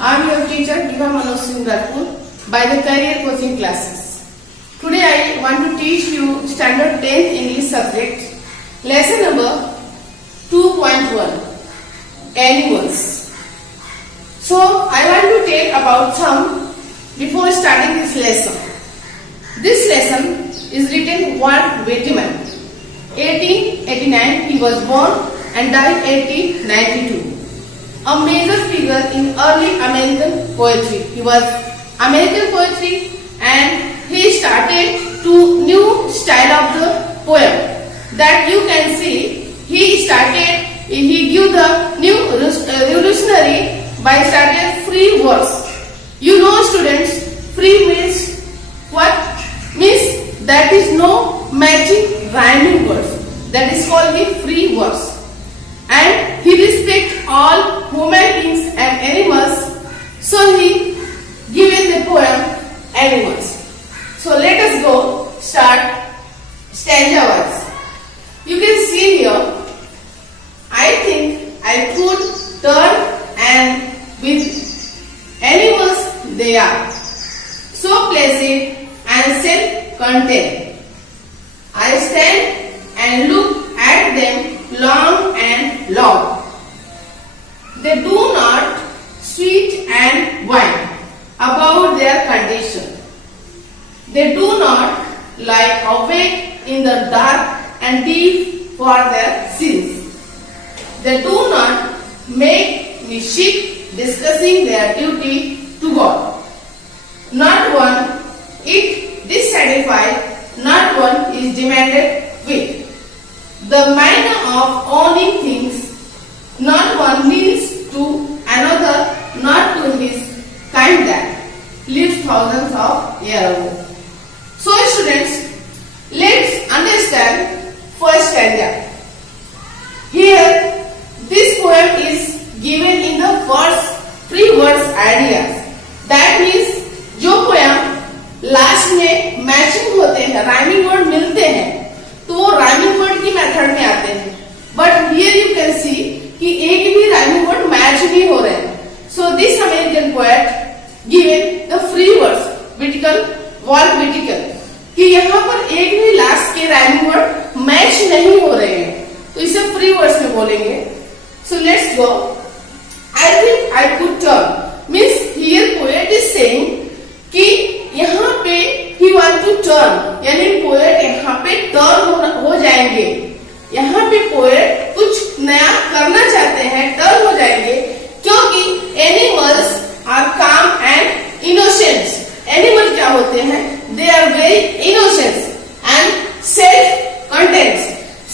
I am your teacher Diva Manoj Singh Rajput by the Career Coaching Classes. Today I want to teach you Standard 10th English subject, lesson number 2.1, Animals. So I want to tell about some before starting this lesson. This lesson is written Walt Whitman. 1889 he was born and died 1892. A major figure in early American poetry. He was American poetry and he started to new style of the poem that you can see. He gave the new revolutionary by starting free verse. You know students, free means what? Means that is no matching rhyming words. That is called the free verse. And he respects all human beings and animals, so he given the poem Animals. So let us go start stanza wise. You can see here, I think I put turn and with animals they are. So placid and self-contained. I stand and look at them long and long. They do not sweet and whine about their condition. They do not lie awake in the dark and deep for their sins. They do not make me sick discussing their duty to God. Not one is dissatisfied, not one is demanded with. The manner of owning things, not one leads to another, not to his kind that lived thousands of years ago. So students, let's understand first stanza. Here, this poem is given in the first three words ideas. That means जो poem last में matching होते हैं, rhyming word मिलते हैं, तो वो rhyming word की method में आते हैं. But here you can see कि एक भी राइमिंग वर्ड मैच नहीं हो रहे हैं. So this American poet given the free words विटिकल वॉल्ट विटिकल कि यहाँ पर एक भी लास्ट के राइमिंग वर्ड मैच नहीं हो रहे हैं, तो इसे फ्री वर्ड्स में बोलेंगे. So let's go. I think I could turn means here poet is saying कि यहाँ पे ही वांट टू टर्न, यानी पोएट यहाँ पे टर्न हो जाएंगे. यहाँ पे पोएट कुछ नया करना चाहते हैं, टर्न हो जाएंगे, क्योंकि animals are calm and innocence. Animal क्या होते हैं? They are very innocence and self contains.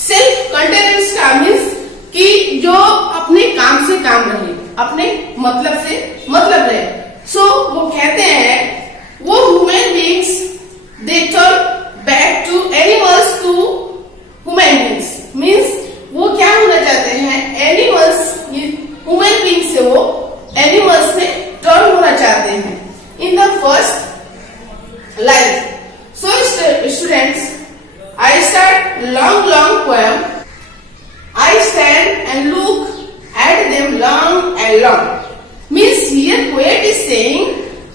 Self contains का मीन्स कि जो अपने काम से काम रहे, अपने मतलब से मतलब रहे. सो वो कहते हैं वो human beings they turn back to animals to human beings. Means वो क्या होना चाहते हैं? एनिमल्स ह्यूमन बींग्स से वो एनिमल्स में टर्न होना चाहते हैं. In the first line. So students, I start long poem. I stand and look at them long and long. Means here poet is saying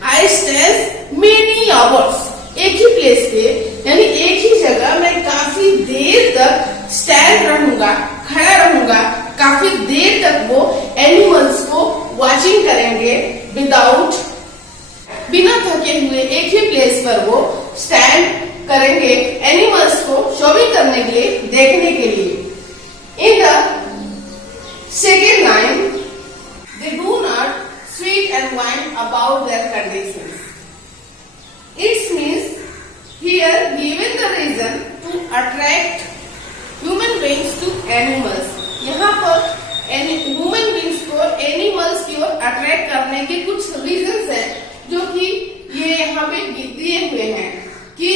I stand many hours. एक ही place पे, यानी एक ही जगह मैं काफी देर तक स्टैंड रहूंगा, खड़ा रहूंगा, काफी देर तक वो एनिमल्स को वॉचिंग करेंगे बिना थके हुए एक ही प्लेस पर वो स्टैंड करेंगे एनिमल्स को शोविंग करने के लिए, देखने के लिए. In the second line, they do not sweet and whine about their conditions. It means here given the reason to attract human beings to animals. यहाँ पर ह्यूमन बींग्स को एनिमल्स की ओर अट्रैक्ट करने के कुछ रीजंस हैं, जो कि ये यहाँ पे दिए हुए हैं कि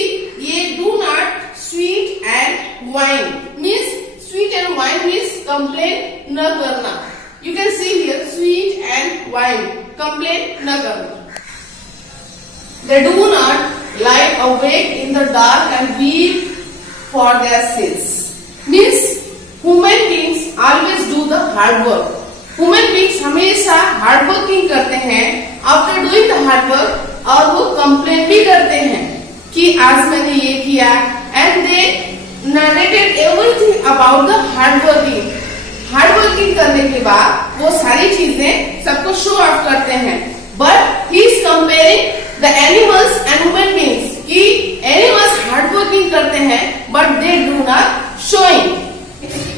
ये do not sweet and wine. Means sweet and wine means complain न करना. You can see here sweet and wine, complain न करना. They do not lie awake in the dark and weep for their sins. Means human beings always do the hard work. Human beings हमेशा hard working करते हैं। After doing the hard work, और वो complain भी करते हैं कि आज मैंने ये किया, and they narrated everything about the hard working. Hard working करने के बाद वो सारी चीजें सबको शो ऑफ करते हैं। But he is comparing the animals and human beings, कि एनिमल्स हार्ड वर्किंग करते हैं but they do not showing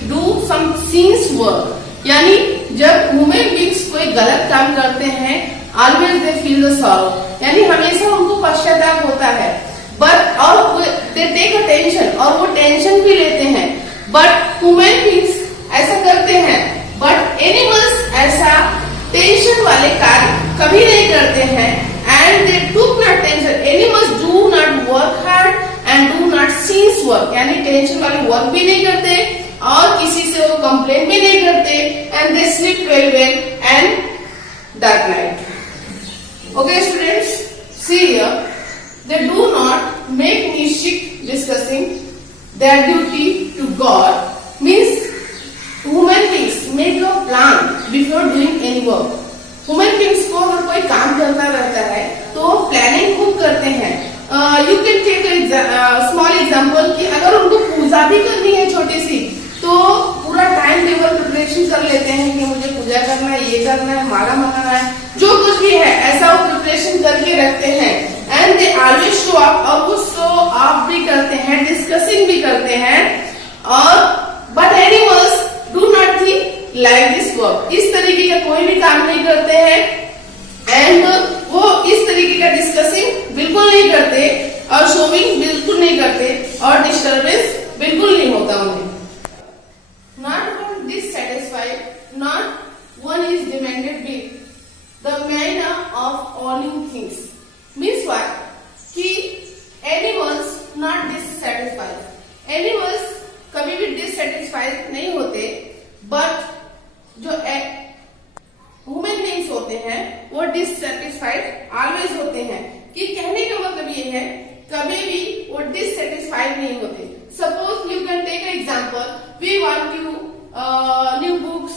do some scenes work. यानी जब ह्यूमन बींग्स कोई गलत काम करते हैं, always they feel the sorrow, यानी हमेशा उनको पश्चाताप होता है। बट और दे टेक अ टेंशन, और वो टेंशन भी लेते हैं। बट ह्यूमन बींग्स ऐसा करते हैं, बट एनिमल्स ऐसा टेंशन वाले कार्य कभी नहीं करते हैं। एंड दे टूक not tension, animals do not work hard and do not scenes work, यानी टेंशन वाले वर्क भी नहीं करते और किसी से वो कंप्लेन भी नहीं करते। And they sleep very well and dark night. Okay students, see here, they do not make mischief discussing their duty to God, means human beings make a plan before doing any work. Human beings को अगर कोई काम करना रहता है तो planning खूब करते हैं। You can take a small example कि अगर उनको पूजा भी करनी है छोटी सी, तो पूरा टाइम टेबल प्रिपरेशन कर लेते हैं कि मुझे पूजा करना है, ये करना है, माला मंगाना है, जो कुछ भी है ऐसा वो प्रिपरेशन करके रखते हैं। And they always show up, और वो शो अप भी करते हैं, डिस्कसिंग भी करते हैं। और but animals do not think like this work, इस तरीके का कोई भी काम नहीं करते हैं। एंड वो इस तरीके का डिस्कसिंग बिल्कुल नहीं करते और शोविंग बिल्कुल नहीं करते और डिस्टर्बेंस बिल्कुल नहीं होता उन्हें। Not one dissatisfied, not one is demanded with the manner of owning things. Means what? कि animals not dissatisfied. Animals कभी भी dissatisfied नहीं होते, but जो human beings होते हैं वो dissatisfied always होते हैं। कि कहने का मतलब ये है कभी भी वो dissatisfied नहीं होते। Suppose you can take an example. We want new books,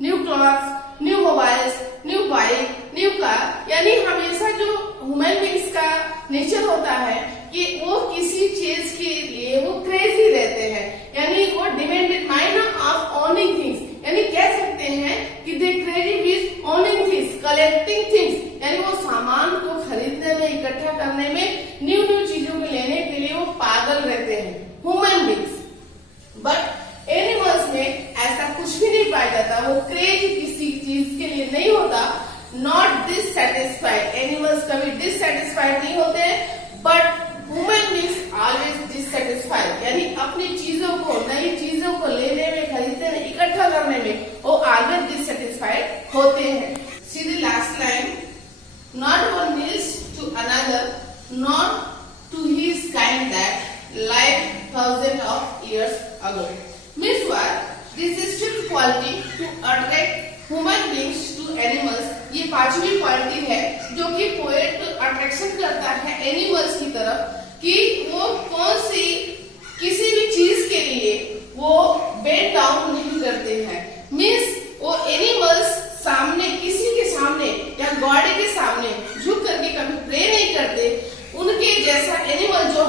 new clothes, new mobiles, new bike, new car. यानी हमेशा जो ह्यूमन बींग्स का नेचर होता है कि वो किसी चीज के लिए वो क्रेजी रहते हैं, यानी वो demanded mind of owning things, यानी कह सकते हैं कि they crazy with owning things, collecting things, यानी वो सामान को खरीदने में, इकट्ठा करने में, न्यू चीजों को लेने के लिए वो पागल रहते हैं ह्यूमन बींग्स। बट एनिमल्स में ऐसा कुछ भी नहीं पाया जाता, वो क्रेज किसी चीज के लिए नहीं होता। नॉट डिससेटिस्फाइड, एनिमल्स कभी डिससेटिस्फाइड नहीं होते, but human beings always dissatisfied, यानी अपनी चीजों को, नई चीजों को लेने में, खरीदने में, इकट्ठा करने में वो ऑलवेज डिससेटिस्फाइड होते हैं। See the last line, not one needs to another, not to his kind that like thousands of years ago. Means what? This is fifth quality to attract human beings to animals. ये पांचवी quality है जो कि poet attraction करता है animals की तरफ, कि वो कौन सी किसी भी चीज के लिए वो बेट डाउन नहीं करते हैं। मीन्स वो एनिमल्स सामने, किसी के सामने या गॉड के सामने झुक करके कभी प्रे नहीं करते। उनके जैसा एनिमल जो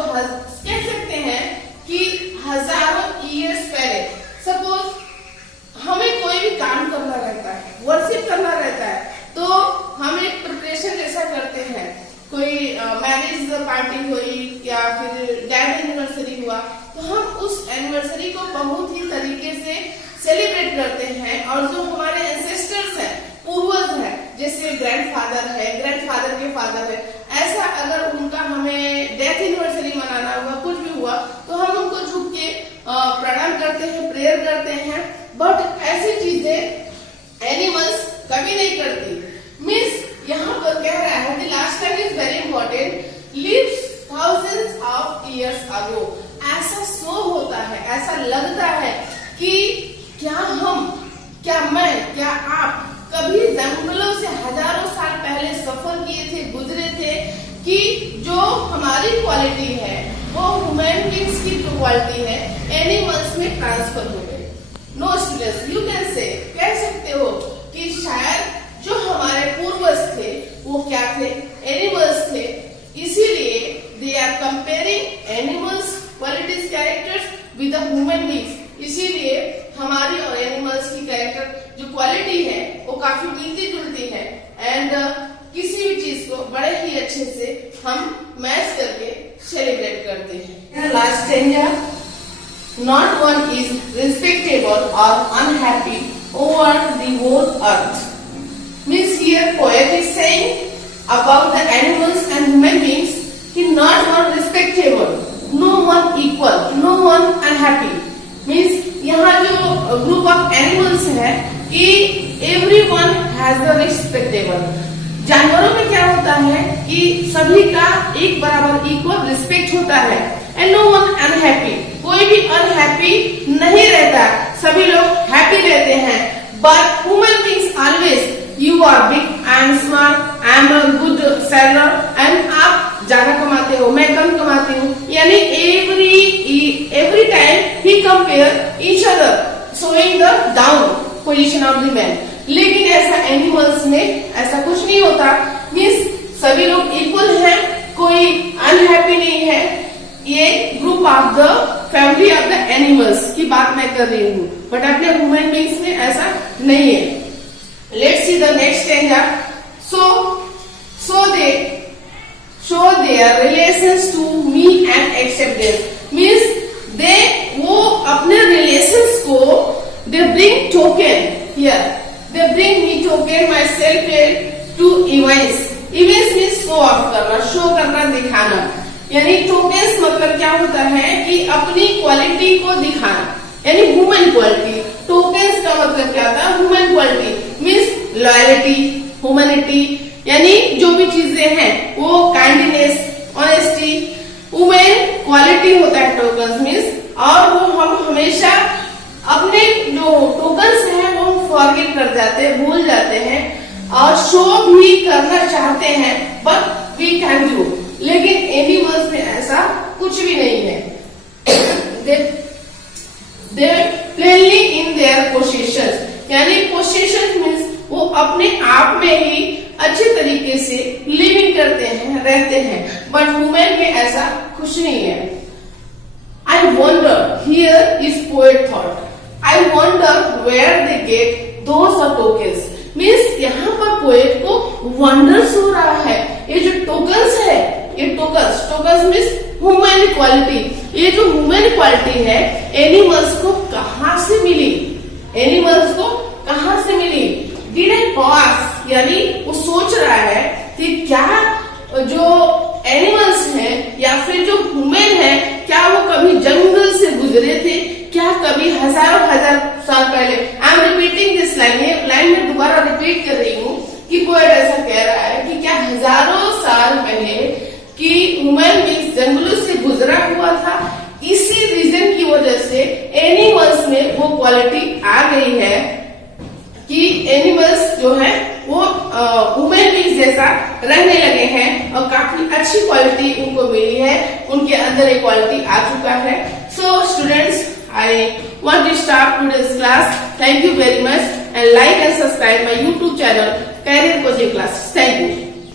कह सकते हैं कि हजारों ईयर्स पहले, सपोज हमें कोई भी काम करना रहता है, वर्शिप करना रहता है, तो हम एक प्रिपरेशन जैसा करते हैं। कोई मैरिज पार्टी हुई या फिर डेथ एनिवर्सरी हुआ, तो हम उस एनिवर्सरी को बहुत ही तरीके से सेलिब्रेट करते हैं। और जो हमारे एंसेस्टर्स हैं, पूर्वज हैं, जैसे ग्रैंडफादर है, ग्रैंडफादर के फादर है, ऐसा अगर उनका हमें डेथ एनिवर्सरी मनाना हुआ, कुछ भी हुआ, तो हम उनको झुक के प्रणाम करते हैं, प्रेयर करते हैं। बट ऐसी चीजें एनिमल्स कभी नहीं करती। मीन्स यहाँ पर कह रहा है, the last line is very important, lives thousands of years ago. ऐसा सो होता है, ऐसा लगता है कि क्या हम, क्या मैं, क्या आप कभी जंगलों से हजारों साल पहले सफर किए थे, गुजरे थे, कि जो हमारी क्वालिटी है वो ह्यूमन बींग्स की जो क्वालिटी है एनिमल्स में ट्रांसफर हो गई। No students, you can say, कह सकते हो कि एंड किसी भी चीज को बड़े ही अच्छे से हम मैच करके सेलिब्रेट करते हैं। Last stanza, not one is respectable or unhappy over the whole earth. Means here poet is saying about the animals and human beings कि not one respectable, no one equal, no one unhappy. Means यहाँ जो group of animals है कि everyone has the respectable. जानवरों में क्या होता है कि सभी का एक बराबर इक्वल रिस्पेक्ट होता है एंड नो वन अनहैप्पी, कोई भी अनहैप्पी नहीं रहता, सभी लोग हैप्पी रहते हैं। But human beings always you are big, I am smart, I am a good seller and आप ज्यादा कमाते हो, मैं कम कमाती हूँ, यानी एवरी टाइम ही compare each other, showing the down position of the man. लेकिन ऐसा एनिमल्स में ऐसा कुछ नहीं होता, मीन्स सभी लोग इक्वल हैं, कोई अनहैप्पी नहीं है। ये group of the family of the animals की बात मैं कर रही हूँ, बट अपने ह्यूमन बीइंग्स में ऐसा नहीं है। Let's see the next stanza. So they show their relations to me and accept them. Means they वो अपने रिलेशंस को they bring token here, they bring me token myself to events. Events means show off करना, show करना, दिखाना। यानी tokens मतलब क्या होता है कि अपनी क्वालिटी को दिखाना, यानी ह्यूमन क्वालिटी। tokens का मतलब क्या था? Human quality means loyalty, humanity, यानी जो भी चीजें हैं वो काइंडनेस, ऑनेस्टी, ह्यूमन क्वालिटी होता है tokens मीन्स। और वो हम हमेशा अपने जो टोकन्स हैं वो फॉरगेट कर जाते हैं, भूल जाते हैं और शो भी करना चाहते हैं, बट वी कैन डू। लेकिन एनिमल्स में ऐसा कुछ भी नहीं है। दे प्लेनली इन देयर पोजीशन, यानी पोजीशन मीन्स वो अपने आप में ही अच्छे तरीके से लिविंग करते हैं, रहते हैं, बट ह्यूमन में ऐसा कुछ नहीं है। I wonder, here is poet thought. I wonder where they get those tokens. Means यहाँ पर पोएट को वंडर्स हो रहा है, ये जो टोकन्स है, ये टोकन्स मीन्स ह्यूमन क्वालिटी, ये जो ह्यूमन क्वालिटी है एनिमल्स को कहाँ से मिली, एनिमल्स को कहाँ से मिली? Did I pass, यानी वो सोच रहा है कि क्या जो एनिमल्स हैं या फिर जो ह्यूमन है, क्या वो कभी जंगल से गुजरे थे, क्या कभी हजारों साल पहले? I am repeating this line, ये लाइन में दोबारा रिपीट कर रही हूँ कि पोएट ऐसा कह रहा है कि क्या हजारों साल पहले कि ह्यूमन बीइंग्स जंगलों से गुजरा हुआ था, इसी रीजन की वजह से एनिमल्स में वो क्वालिटी आ गई है कि एनिमल्स जो है वो ह्यूमन बीइंग्स जैसा रहने लगे हैं और काफी अच्छी क्वालिटी उनको मिली है, उनके अंदर एक क्वालिटी आ चुका है। So students, I want to start today's class. Thank you very much and like and subscribe my YouTube channel Career Coaching Class. Thank you.